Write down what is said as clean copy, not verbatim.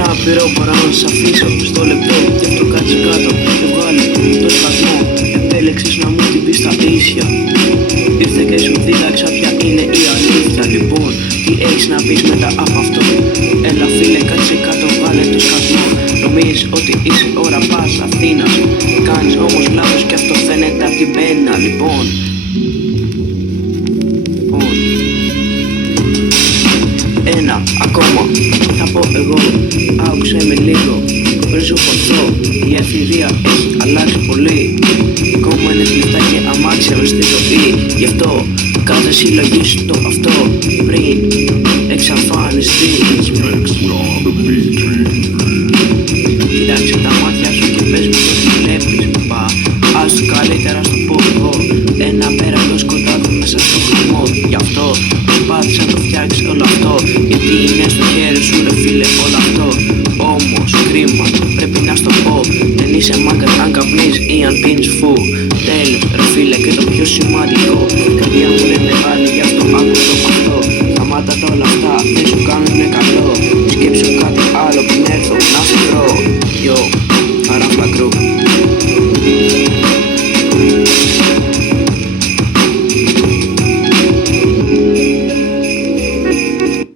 Να πειρώ παρά να σ' αφήσω στο λεπτό. Κι αυτό κάτσε κάτω και βγάλε το σκασμό. Επέλεξες να μου την πεις στα ίσια. Ήρθε και σου δίδαξα ποια είναι η αλήθεια. Λοιπόν, τι έχεις να πεις μετά από αυτό? Έλα φίλε, κάτσε κάτω, βγάλε το σκασμό. Νομίζεις ότι είσαι ο ραπάς Αθήνας, κάνεις όμως λάθος κι αυτό φαίνεται απ' την πένα. Λοιπόν, ένα ακόμα θα πω εγώ, άκουσε με λίγο. Πριν σου ποθώ, η εφηβεία έχει αλλάξει πολύ. Ακόμα είναι κλειστά και αμάξια μες στη ζωή. Γι' αυτό κάθε συλλογή σου το αυτό πριν εξαφανιστεί. Κοίταξε τα μάτια σου και πες μου το τι βλέπεις, παπά. Ας το καλύτερα στο πω εγώ. Ένα πέρατο σκοτάδι μέσα στο χαμό. Γι' αυτό προσπάθησα να το φτιάξεις όλο αυτό, γιατί είναι στο χέρι σου ρε φίλε όλο αυτό. Όμως κρίμα, πρέπει να στο πω, δεν είσαι μάγκας αν καπνείς ή αν πίνεις φου. Τέλος ρε φίλε, και το πιο σημαντικό, καρδιά μου